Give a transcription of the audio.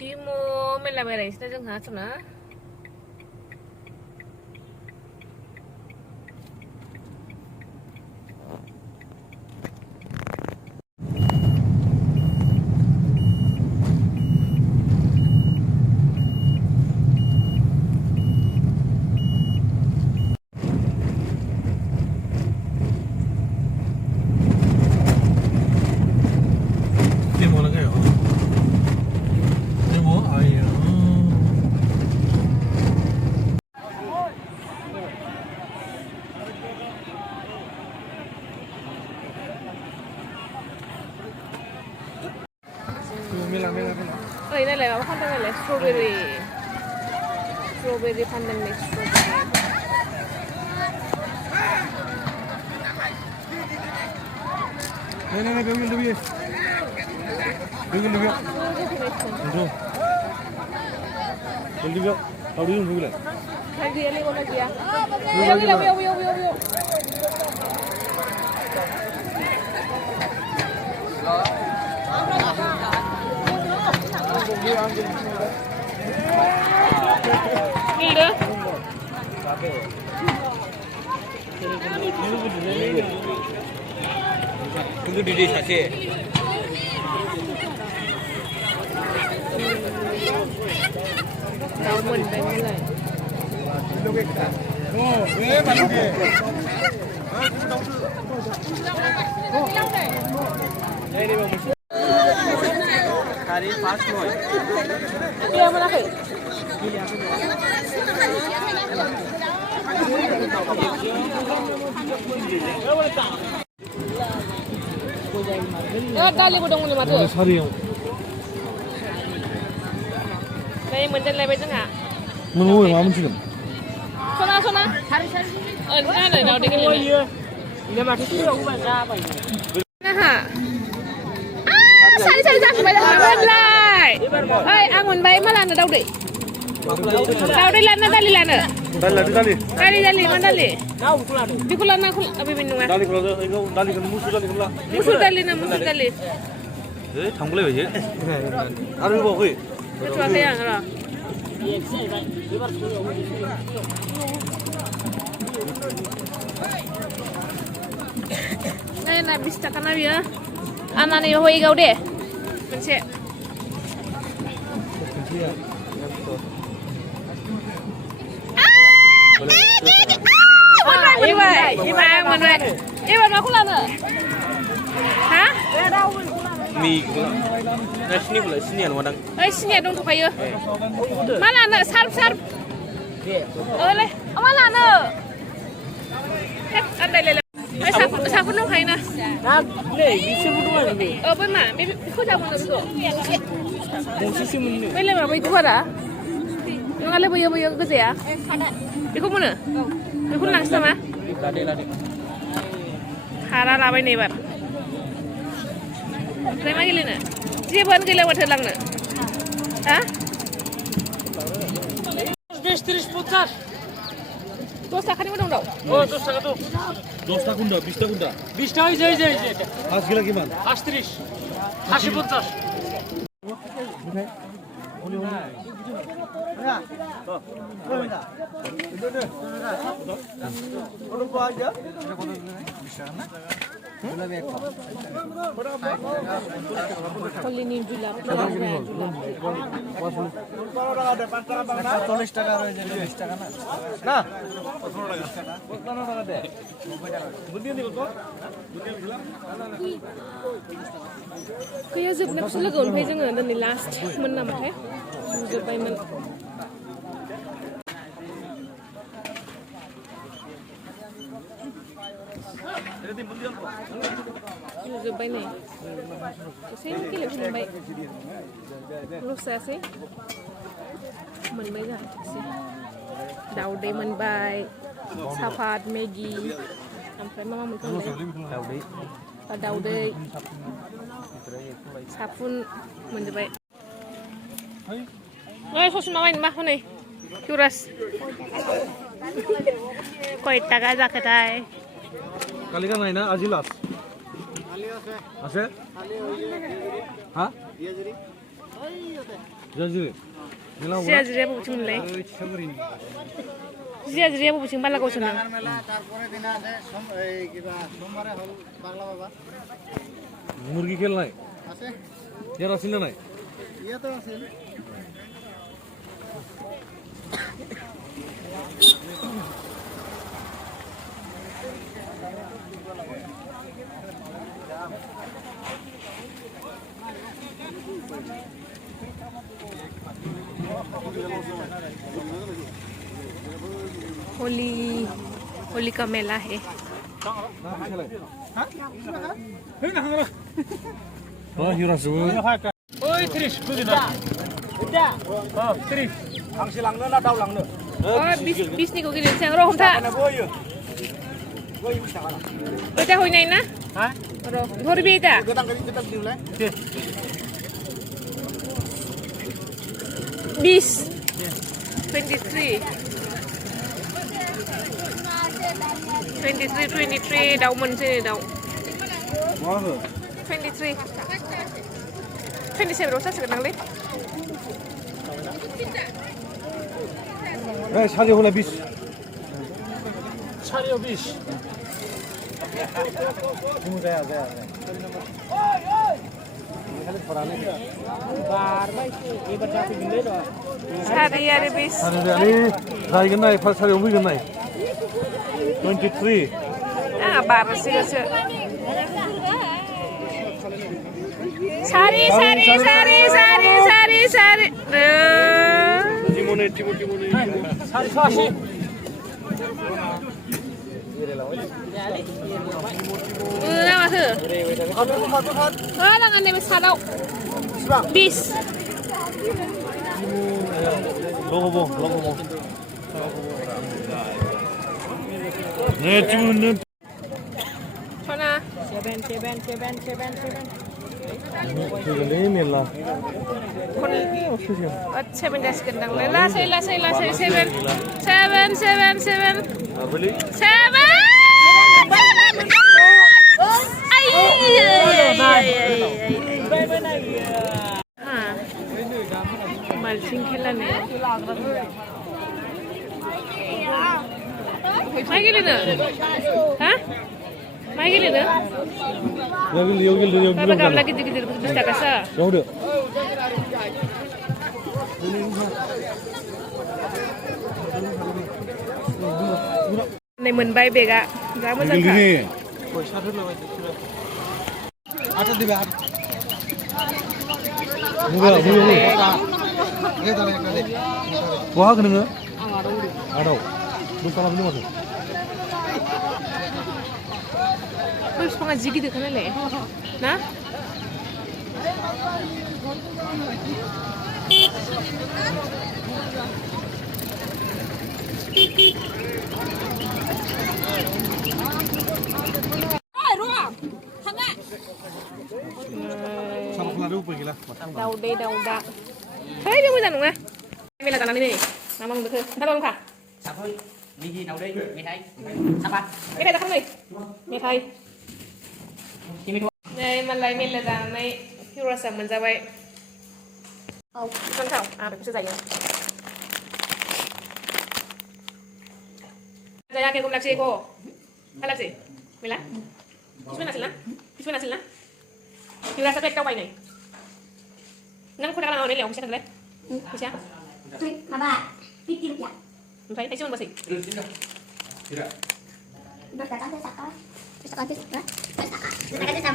Timo मेला बेरायनोसै जोंहा सनाนี่แหละว่าพันธุ์อะไรสตรอเบอรี่พันธุ์นึงนี่สตรอเบอรี่นี่เดี๋ยวดูเอาดูดูเลยใครเรียนเลยคนละเดียววิวนี่เด้อ근데 리리 자체เราเหมือนไปหมดเลย왜 맞는데 다리 파스트เรียกมาละค่ะdali bodong ni matu. 살이 형. Đây mình trên này bây giờ hả? Mình ngồi mà mình 지금. Sona. Ra này nào đi cái này. Nếu mà cái kia cũng phải ra vậy. Nè hả? Sari ra bây giờ mình lại. Ơi, ăn mình bay mà làm ở đâu đi? Đâu đi làm dali làm nữa. Dali mana dali? Bikulan aku abi minum ya. dali kalau 이거 dali kan musuh dali kan Musuh dali. 당글래 왜? 아르 뭐 거기. Coba kayak apa? Nah, bis cakap nabi ya. Anak ni hoi kau deh. Mencet. Iwan aku lana. Hah? mì cái sini pula sini yang wadang. Sini dong tu kayu. Mana nak sarp. Oleh, mana nak? Ada lele. Sarp dong kayu na. Nah, ni isi berdua ni. Benar. Kau jauh mana tu? Isi mana? Bela mana itu ada? Yang ada boyo ke saya? Iku mana? Iku langsung mah? Lade. Hara labai ni bar. Saya magi lina. Dia bukan gila water lang na. Hah? 30-50. Dos taka ni madong daw. Oh, 2 টাকা তো. 10 টা কুন্ডা 20 টা কুন্ডা. 20 টাকাই যাই. 5 kilo কিমান? 30. 80-50. Kali ni julap. Kaya zip nak sudah gaun pay jangan dan ni last mana macam zip pay man. Zip pay ni. Saya mungkin lebih baik. Rusak sih. Menbaik lah sih. Daud menbaik. Safat Maggi. Sampai mama mungkin Daud. Sapun menbaik. Sos main mah ni. Kuras. Koi taga jaketai. কালি কান নাই না আজি last আছে হ্যাঁ 지하지리야 보고 싶은데. 지하지리야 보고 싶은 발라고 싶나? মুরগি খেল নাই ইয়ার আছিল নাই होली का मेला है 히라스 ओइ 30 बुजिना अ 30 हांसो लांनो ना दाउ लांनो बिसनिखौ गिदिर र' हमथा ओइटा होइनाय ना हा र' धरबि এটা बिस 23 दाउ मोनसे दाउ 23 27 जासिगोन नांलै 에 사제 홀라 비스 차려 비시 सारि आरो बिस 사제 아니 사이건 나이 파 사제 오비건 나이 23 बारसिगोनसो सारि 티모네 티모네 사리 사시 ना माथो लांगोन नैबे सादाव बिस 로고보 네 티모네 서나 지금 메밀라คนเซเว่นจัสกันดังเลยลาเซเซเว่น아블리 ไอ้มาชิงแค่ละเนี่ยไม่กี่เลยเนอะฮะไม่กี่เลยเนอะ 여기 Apa kamu lagi gitu-gitu bisa kasa? 여기 Này mình bay bể gạ, giá mới dân khả. 뭐 하는 거야? 알아. 눈 감아 보는 거지. Terus pengaji gitu kan le? Nah? Đầu đây đầu đã. Thấy chưa bây giờ đúng không? Đây là cả này này. Nào mong được không? Đã không cả? Sắp thôi, đi gì đâu đây, mày thấy, sắp ăn. Cái này là không này. Mẹ thầy. Đây mà lấy mình là rằng này khi ra sản mình ra vậy. Con thảo, được sẽ dạy rồi. Saya yakin kau melaksanakan ko. Alam sih, Mila. Bismillah sila. Kita rasa kau baik ni. Nang kau nak orang ni leh, bisa tak leh? Bisa. Mama, pikir ya. Baik, ayo cuma masih. Udah datang saya sakar. Saya sakar.